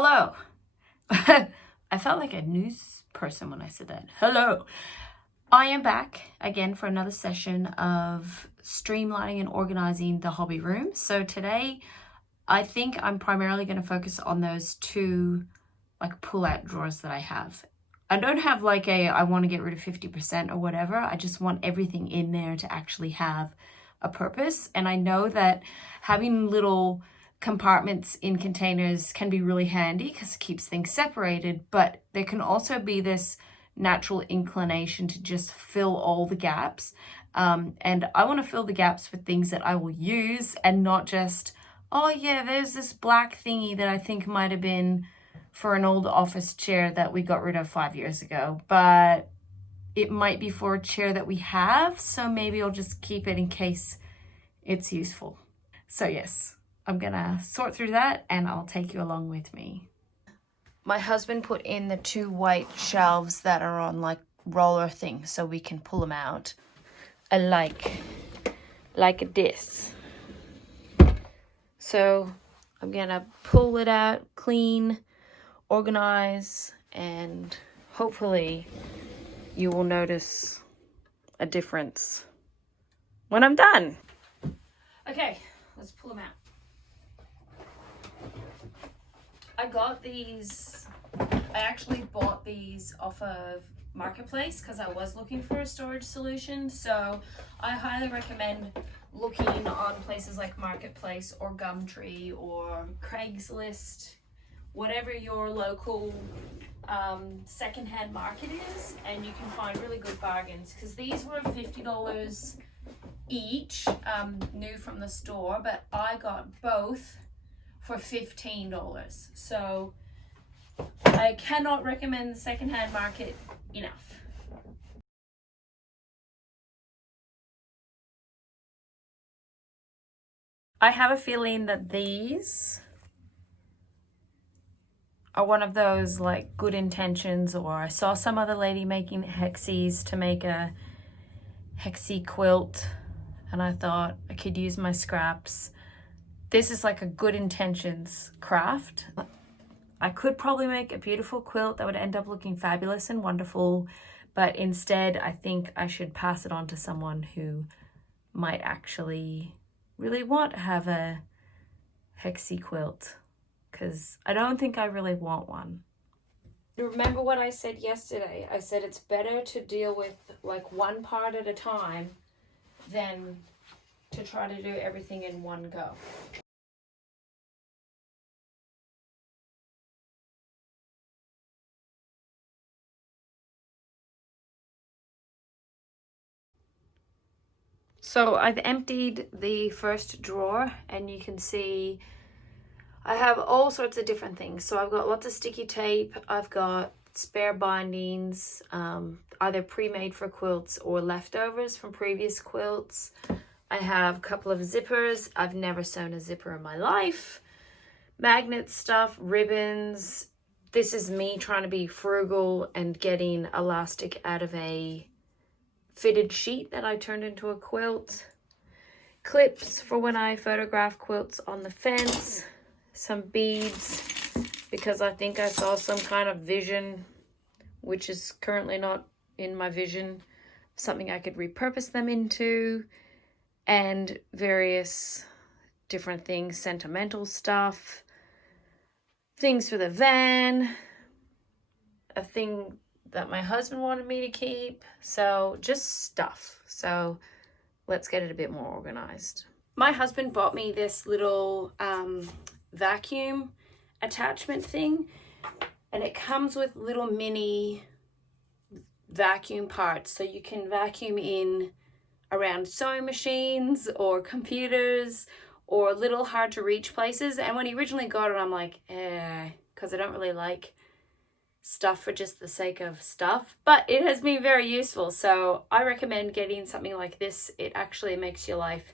Hello. I felt like a news person when I said that. Hello. I am back again for another session of streamlining and organizing the hobby room. So today, I think I'm primarily going to focus on those two pull-out drawers that I have. I don't have I want to get rid of 50% or whatever. I just want everything in there to actually have a purpose. And I know that having little compartments in containers can be really handy because it keeps things separated, but there can also be this natural inclination to just fill all the gaps. And I want to fill the gaps with things that I will use and not just, oh yeah, there's this black thingy that I think might have been for an old office chair that we got rid of 5 years ago, but it might be for a chair that we have, so maybe I'll just keep it in case it's useful. So yes, I'm gonna sort through that and I'll take you along with me. My husband put in the two white shelves that are on roller things so we can pull them out. I like this. So I'm gonna pull it out, clean, organize, and hopefully you will notice a difference when I'm done. Okay, let's pull them out. I actually bought these off of Marketplace because I was looking for a storage solution. So I highly recommend looking on places like Marketplace or Gumtree or Craigslist, whatever your local secondhand market is, and you can find really good bargains, because these were $50 each, new from the store, but I got both for $15. So I cannot recommend the secondhand market enough. I have a feeling that these are one of those good intentions, or I saw some other lady making hexies to make a hexie quilt and I thought I could use my scraps. This is like a good intentions craft. I could probably make a beautiful quilt that would end up looking fabulous and wonderful, but instead I think I should pass it on to someone who might actually really want to have a hexie quilt, because I don't think I really want one. Remember what I said yesterday? I said it's better to deal with one part at a time than to try to do everything in one go. So I've emptied the first drawer and you can see I have all sorts of different things. So I've got lots of sticky tape, I've got spare bindings, either pre-made for quilts or leftovers from previous quilts. I have a couple of zippers. I've never sewn a zipper in my life. Magnet stuff, ribbons. This is me trying to be frugal and getting elastic out of a fitted sheet that I turned into a quilt. Clips for when I photograph quilts on the fence. Some beads, because I think I saw some kind of vision, which is currently not in my vision, something I could repurpose them into, and various different things, sentimental stuff, things for the van, a thing that my husband wanted me to keep, so just stuff. So let's get it a bit more organized. My husband bought me this little vacuum attachment thing, and it comes with little mini vacuum parts, so you can vacuum in around sewing machines or computers or little hard to reach places. And when he originally got it, I'm like, because I don't really like stuff for just the sake of stuff, but it has been very useful. So I recommend getting something like this. It actually makes your life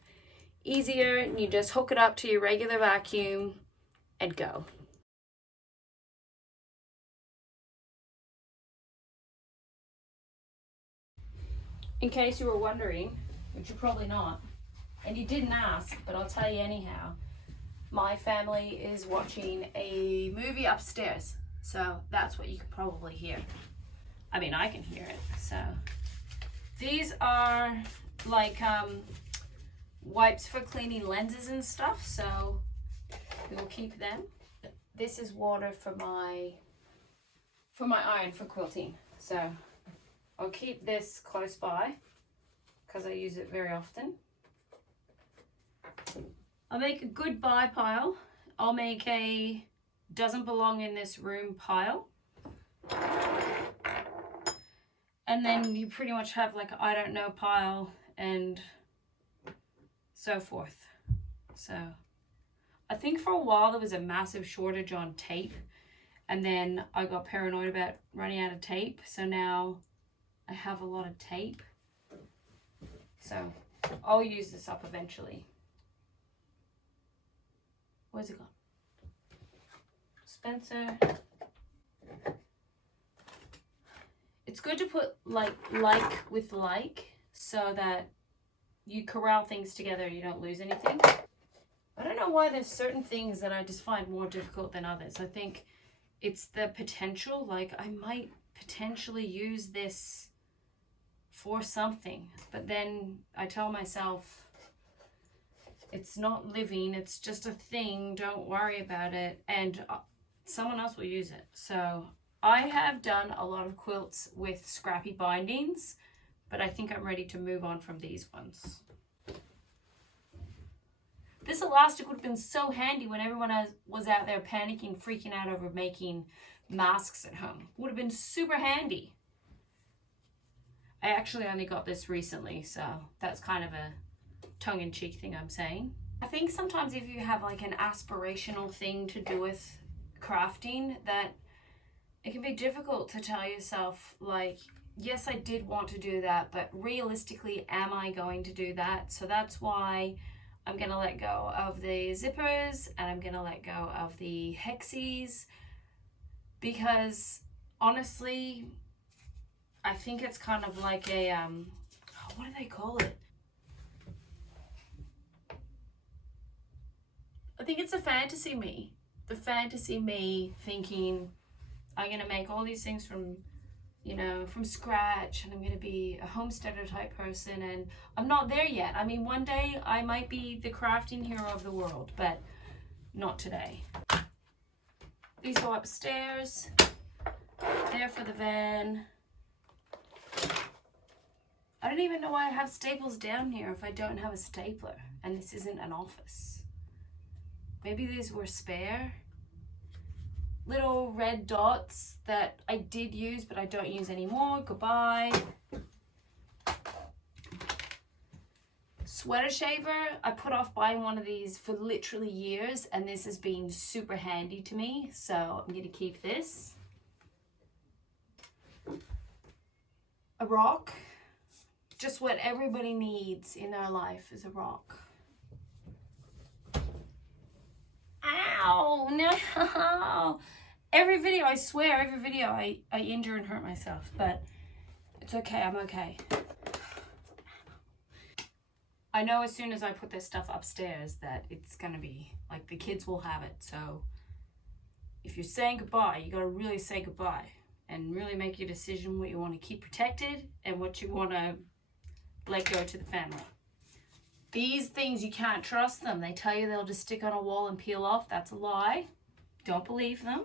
easier, and you just hook it up to your regular vacuum and go. In case you were wondering, which you're probably not, and you didn't ask, but I'll tell you anyhow, My family is watching a movie upstairs, so that's what you can probably hear. I mean, I can hear it. So these are like wipes for cleaning lenses and stuff, so we'll keep them. This is water for my iron for quilting, so I'll keep this close by because I use it very often. I'll make a goodbye pile. I'll make a doesn't belong in this room pile. And then you pretty much have like a I don't know pile and so forth. So I think for a while there was a massive shortage on tape, and then I got paranoid about running out of tape. So now I have a lot of tape. So I'll use this up eventually. Where's it gone? Spencer. It's good to put like with like so that you corral things together and you don't lose anything. I don't know why there's certain things that I just find more difficult than others. I think it's the potential, like I might potentially use this for something, but then I tell myself it's not living, it's just a thing, don't worry about it, and someone else will use it. So I have done a lot of quilts with scrappy bindings, but I think I'm ready to move on from these ones. This elastic would have been so handy when everyone was out there panicking, freaking out over making masks at home. Would have been super handy. I actually only got this recently, so that's kind of a tongue-in-cheek thing I'm saying. I think sometimes if you have like an aspirational thing to do with crafting, that it can be difficult to tell yourself like, yes, I did want to do that, but realistically, am I going to do that? So that's why I'm gonna let go of the zippers and I'm gonna let go of the hexies, because honestly, I think it's kind of like a, what do they call it? I think it's a fantasy me. The fantasy me thinking I'm gonna make all these things from, you know, from scratch, and I'm gonna be a homesteader type person, and I'm not there yet. I mean, one day I might be the crafting hero of the world, but not today. These go upstairs. There for the van. I don't even know why I have staples down here if I don't have a stapler, and this isn't an office. Maybe these were spare. Little red dots that I did use, but I don't use anymore. Goodbye. Sweater shaver. I put off buying one of these for literally years, and this has been super handy to me, so I'm gonna keep this. A rock. Just what everybody needs in their life is a rock. Ow, no. Every video, I swear, every video I injure and hurt myself, but it's okay, I'm okay. I know as soon as I put this stuff upstairs that it's gonna be, like, the kids will have it, so if you're saying goodbye, you gotta really say goodbye and really make your decision what you wanna keep protected and what you wanna let go to the family. These things, you can't trust them. They tell you they'll just stick on a wall and peel off. That's a lie. Don't believe them.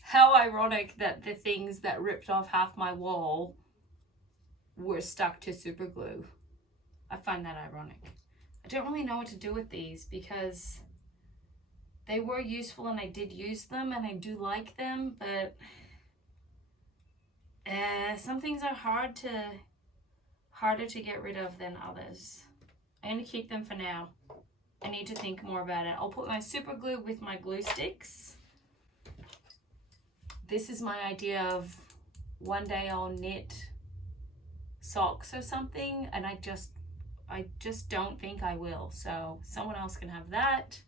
How ironic that the things that ripped off half my wall were stuck to super glue. I find that ironic. I don't really know what to do with these because they were useful and I did use them and I do like them, but some things are harder to get rid of than others. I'm going to keep them for now. I need to think more about it. I'll put my super glue with my glue sticks. This is my idea of one day I'll knit socks or something, and I just don't think I will. So someone else can have that.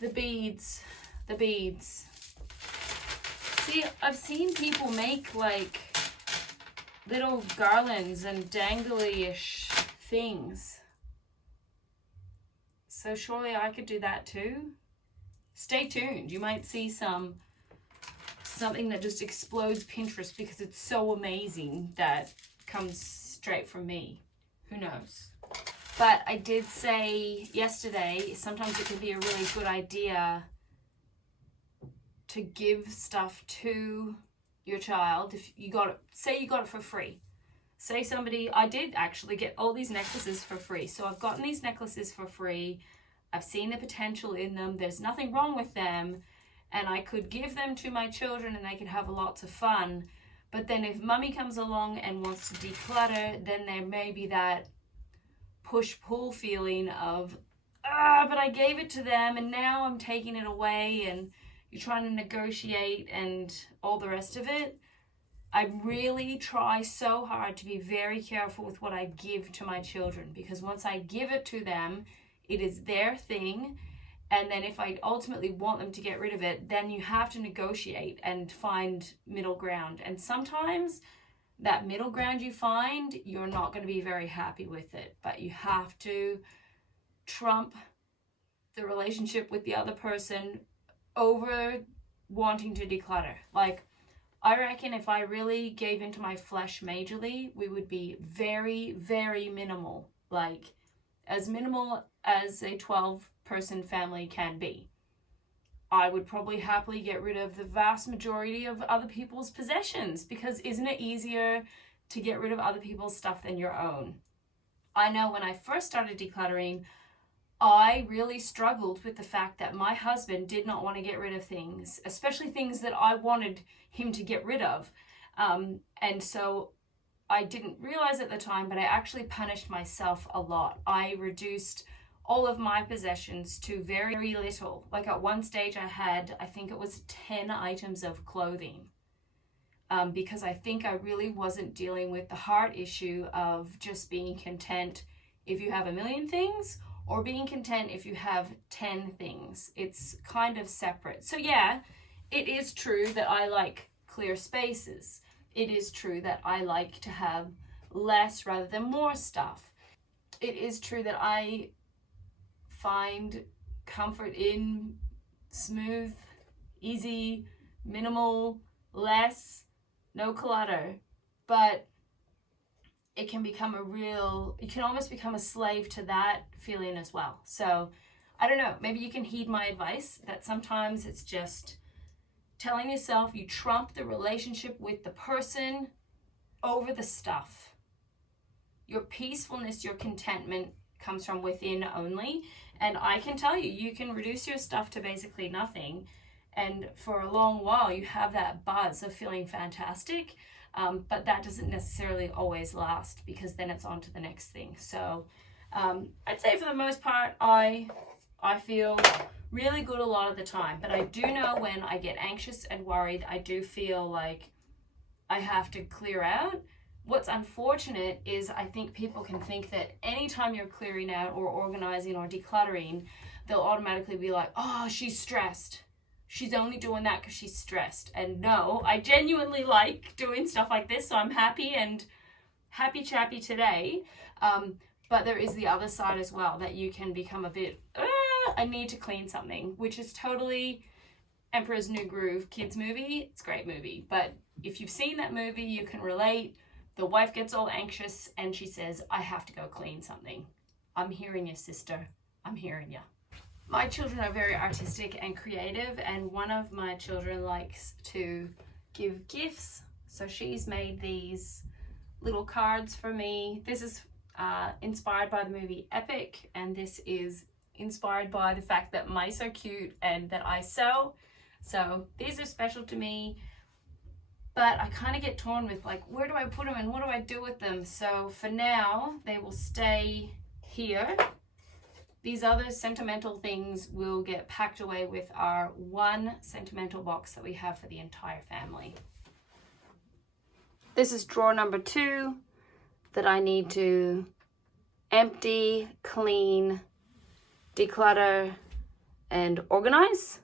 The beads. See, I've seen people make like little garlands and dangly-ish things. So surely I could do that too. Stay tuned. You might see something that just explodes Pinterest because it's so amazing that comes straight from me. Who knows? But I did say yesterday, sometimes it can be a really good idea to give stuff to your child. If you got it, say you got it for free. Say somebody, I did actually get all these necklaces for free. So I've gotten these necklaces for free. I've seen the potential in them. There's nothing wrong with them. And I could give them to my children and they could have lots of fun. But then if mummy comes along and wants to declutter, then there may be that push-pull feeling of, but I gave it to them and now I'm taking it away, and you're trying to negotiate and all the rest of it. I really try so hard to be very careful with what I give to my children, because once I give it to them, it is their thing. And then if I ultimately want them to get rid of it, then you have to negotiate and find middle ground. And sometimes that middle ground you find, you're not going to be very happy with it, but you have to trump the relationship with the other person over wanting to declutter. Like, I reckon if I really gave into my flesh majorly, we would be very, very minimal. Like, as minimal as a 12-person family can be. I would probably happily get rid of the vast majority of other people's possessions, because isn't it easier to get rid of other people's stuff than your own? I know when I first started decluttering, I really struggled with the fact that my husband did not want to get rid of things, especially things that I wanted him to get rid of. And so I didn't realize at the time, but I actually punished myself a lot. I reduced all of my possessions to very, very little. Like at one stage I had, I think it was 10 items of clothing. Because I think I really wasn't dealing with the heart issue of just being content if you have a million things, or being content if you have 10 things. It's kind of separate. So yeah, it is true that I like clear spaces. It is true that I like to have less rather than more stuff. It is true that I find comfort in smooth, easy, minimal, less, no clutter. But it can become you can almost become a slave to that feeling as well. So I don't know, maybe you can heed my advice that sometimes it's just telling yourself you trump the relationship with the person over the stuff. Your peacefulness, your contentment comes from within only. And I can tell you, you can reduce your stuff to basically nothing. And for a long while, you have that buzz of feeling fantastic. But that doesn't necessarily always last, because then it's on to the next thing. So I'd say for the most part, I feel really good a lot of the time. But I do know when I get anxious and worried, I do feel like I have to clear out. What's unfortunate is I think people can think that anytime you're clearing out or organizing or decluttering, they'll automatically be like, oh, she's stressed. She's only doing that because she's stressed. And no, I genuinely like doing stuff like this. So I'm happy and happy chappy today. But there is the other side as well, that you can become a bit, I need to clean something, which is totally Emperor's New Groove kids movie. It's a great movie. But if you've seen that movie, you can relate. The wife gets all anxious and she says, I have to go clean something. I'm hearing you, sister. I'm hearing you. My children are very artistic and creative, and one of my children likes to give gifts. So she's made these little cards for me. This is inspired by the movie Epic, and this is inspired by the fact that mice are cute and that I sew. So these are special to me, but I kind of get torn with like, where do I put them and what do I do with them? So for now, they will stay here. These other sentimental things will get packed away with our one sentimental box that we have for the entire family. This is drawer number 2 that I need to empty, clean, declutter, and organize.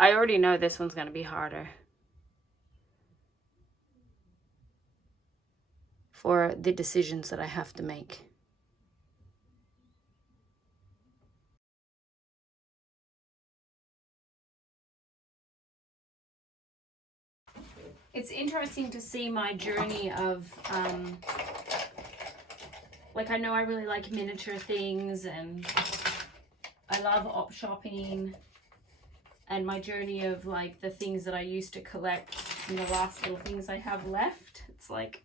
I already know this one's going to be harder. for the decisions that I have to make. It's interesting to see my journey of, like, I know I really like miniature things and I love op shopping, and my journey of like the things that I used to collect and the last little things I have left. It's like,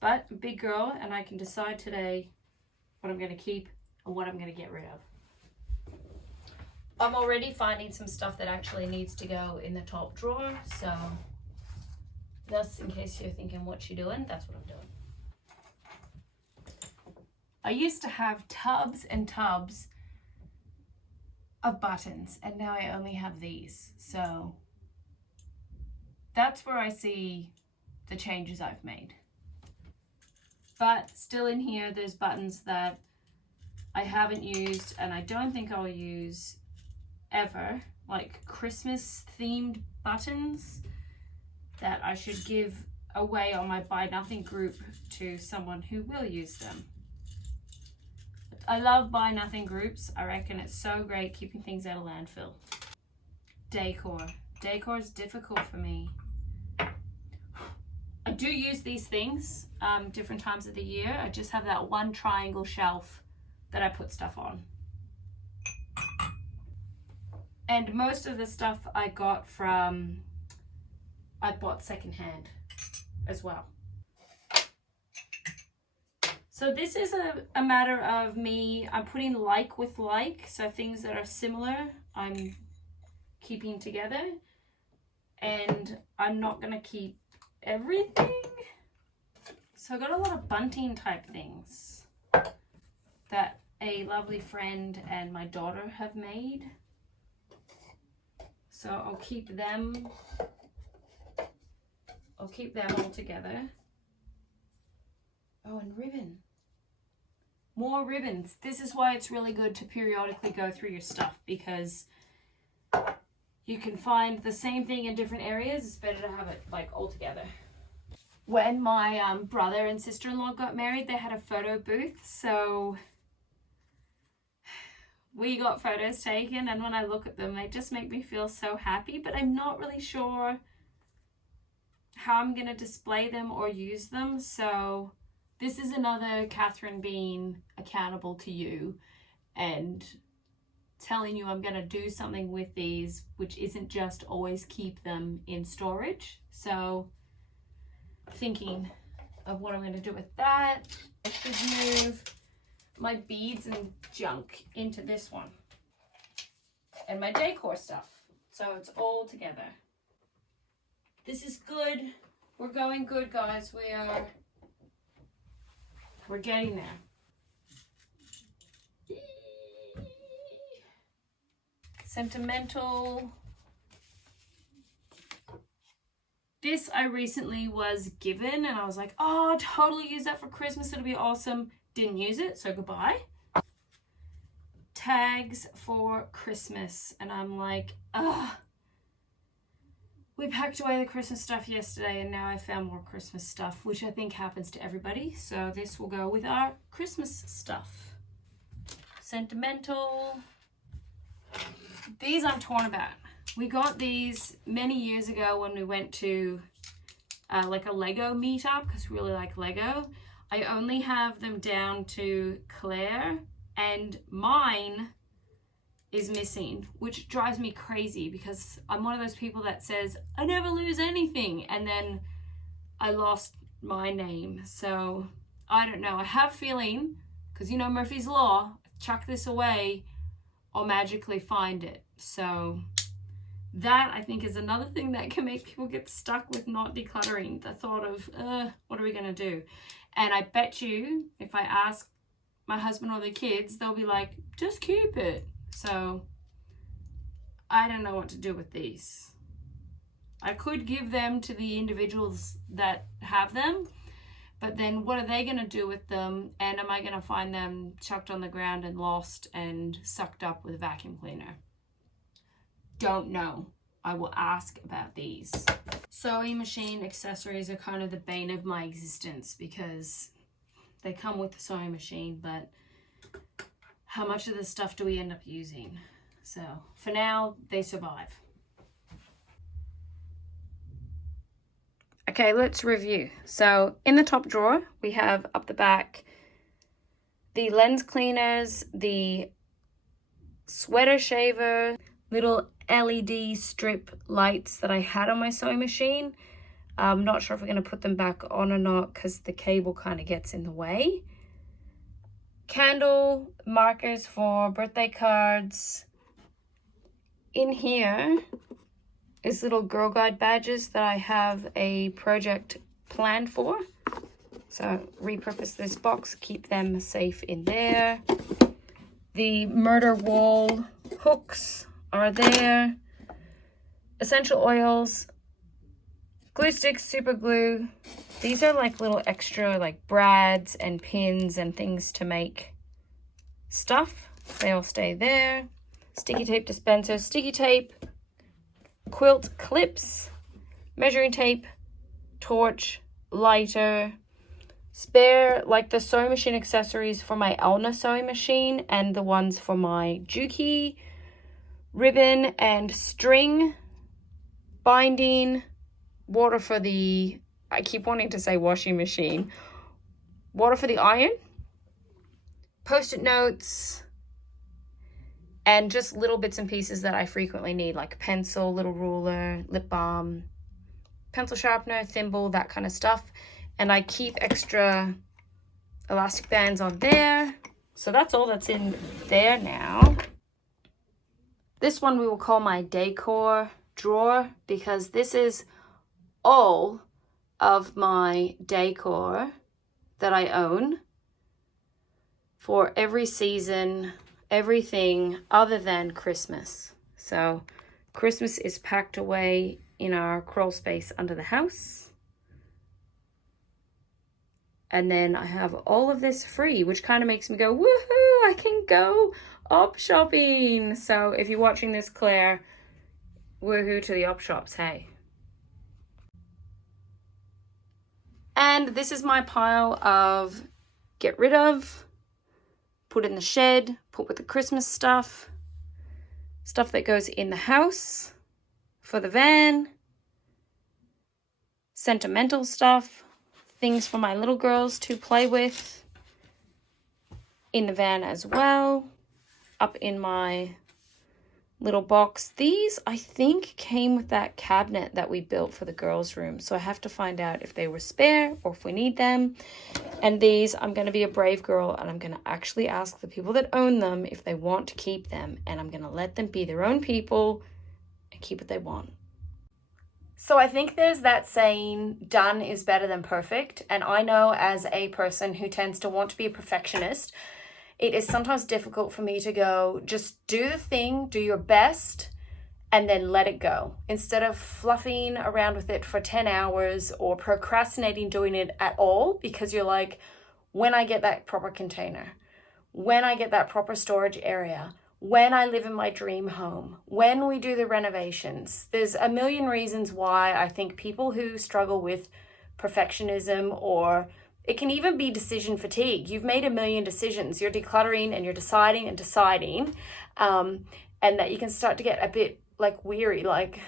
but I'm a big girl and I can decide today what I'm going to keep and what I'm going to get rid of. I'm already finding some stuff that actually needs to go in the top drawer, so just in case you're thinking what you're doing, that's what I'm doing. I used to have tubs and tubs of buttons, and now I only have these, so that's where I see the changes I've made. But still in here, there's buttons that I haven't used and I don't think I'll use ever, like Christmas themed buttons that I should give away on my Buy Nothing group to someone who will use them. I love Buy Nothing groups. I reckon it's so great keeping things out of landfill. Decor. Decor is difficult for me. I do use these things different times of the year. I just have that one triangle shelf that I put stuff on. And most of the stuff I got from, I bought secondhand as well. So this is a matter of me, I'm putting like with like, so things that are similar, I'm keeping together, and I'm not gonna keep everything. So I got a lot of bunting type things that a lovely friend and my daughter have made. So I'll keep them all together. Oh, and ribbon. More ribbons. This is why it's really good to periodically go through your stuff, because you can find the same thing in different areas. It's better to have it like all together. When my brother and sister-in-law got married, they had a photo booth, so we got photos taken, and when I look at them, they just make me feel so happy, but I'm not really sure how I'm going to display them or use them. So this is another Catherine being accountable to you and telling you I'm going to do something with these, which isn't just always keep them in storage. So thinking of what I'm going to do with that. I should move my beads and junk into this one and my decor stuff, so it's all together. This is good. We're going good, guys. We're getting there. Sentimental. This I recently was given and I was like, oh, I'll totally use that for Christmas, it'll be awesome. Didn't use it, so goodbye. Tags for Christmas, and I'm like, ugh. We packed away the Christmas stuff yesterday and now I found more Christmas stuff, which I think happens to everybody. So this will go with our Christmas stuff. Sentimental. These I'm torn about. We got these many years ago when we went to like a Lego meetup, because we really like Lego. I only have them down to Claire, and mine is missing, which drives me crazy because I'm one of those people that says, I never lose anything, and then I lost my name. So I don't know. I have a feeling, because you know Murphy's Law, chuck this away, I'll magically find it. So that I think is another thing that can make people get stuck with not decluttering. The thought of, what are we gonna do? And I bet you, if I ask my husband or the kids, they'll be like, just keep it. So I don't know what to do with these. I could give them to the individuals that have them, but then what are they going to do with them? And am I going to find them chucked on the ground and lost and sucked up with a vacuum cleaner? Don't know. I will ask about these. Sewing machine accessories are kind of the bane of my existence because they come with the sewing machine, but how much of this stuff do we end up using? So for now, they survive. Okay, let's review. So in the top drawer, we have up the back the lens cleaners, the sweater shaver, little LED strip lights that I had on my sewing machine. I'm not sure if we're going to put them back on or not because the cable kind of gets in the way. Candle, markers for birthday cards. In here is little Girl Guide badges that I have a project planned for. So repurpose this box, keep them safe in there. The murder wall hooks are there. Essential oils, glue sticks, super glue. These are like little extra like brads and pins and things to make stuff. They all stay there. Sticky tape dispenser, sticky tape, quilt clips, measuring tape, torch, lighter, spare like the sewing machine accessories for my Elna sewing machine and the ones for my Juki, ribbon and string, binding, water for the, I keep wanting to say washing machine, water for the iron, post-it notes, and just little bits and pieces that I frequently need, like pencil, little ruler, lip balm, pencil sharpener, thimble, that kind of stuff. And I keep extra elastic bands on there. So that's all that's in there now. This one we will call my decor drawer because this is all of my decor that I own for every season, everything other than Christmas. So Christmas is packed away in our crawl space under the house. And then I have all of this free, which kind of makes me go, woohoo, I can go op shopping. So if you're watching this, Claire, woohoo to the op shops, hey. And this is my pile of get rid of, put in the shed, put with the Christmas stuff, stuff that goes in the house for the van, sentimental stuff, things for my little girls to play with in the van as well, up in my little box. These, I think, came with that cabinet that we built for the girls' room, so I have to find out if they were spare or if we need them. And these, I'm going to be a brave girl and I'm going to actually ask the people that own them if they want to keep them, and I'm going to let them be their own people and keep what they want. So I think there's that saying, done is better than perfect. And I know as a person who tends to want to be a perfectionist, it is sometimes difficult for me to go, just do the thing, do your best, and then let it go. Instead of fluffing around with it for 10 hours or procrastinating doing it at all, because you're like, when I get that proper container, when I get that proper storage area, when I live in my dream home, when we do the renovations. There's a million reasons why I think people who struggle with perfectionism, or it can even be decision fatigue. You've made a million decisions. You're decluttering and you're deciding and deciding, and that you can start to get a bit like weary, like,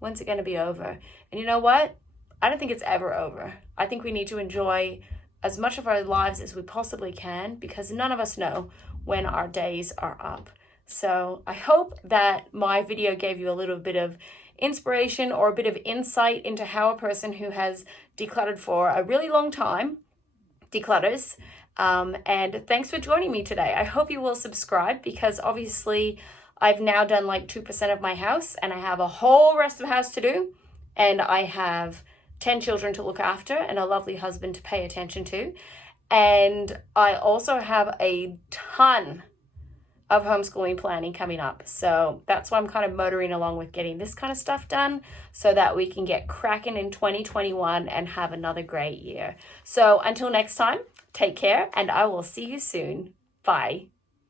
when's it going to be over? And you know what? I don't think it's ever over. I think we need to enjoy as much of our lives as we possibly can, because none of us know when our days are up. So I hope that my video gave you a little bit of inspiration or a bit of insight into how a person who has decluttered for a really long time declutters. And thanks for joining me today. I hope you will subscribe, because obviously I've now done like 2% of my house and I have a whole rest of the house to do. And I have 10 children to look after and a lovely husband to pay attention to. And I also have a ton of homeschooling planning coming up. So that's why I'm kind of motoring along with getting this kind of stuff done so that we can get cracking in 2021 and have another great year. So until next time, take care and I will see you soon. Bye.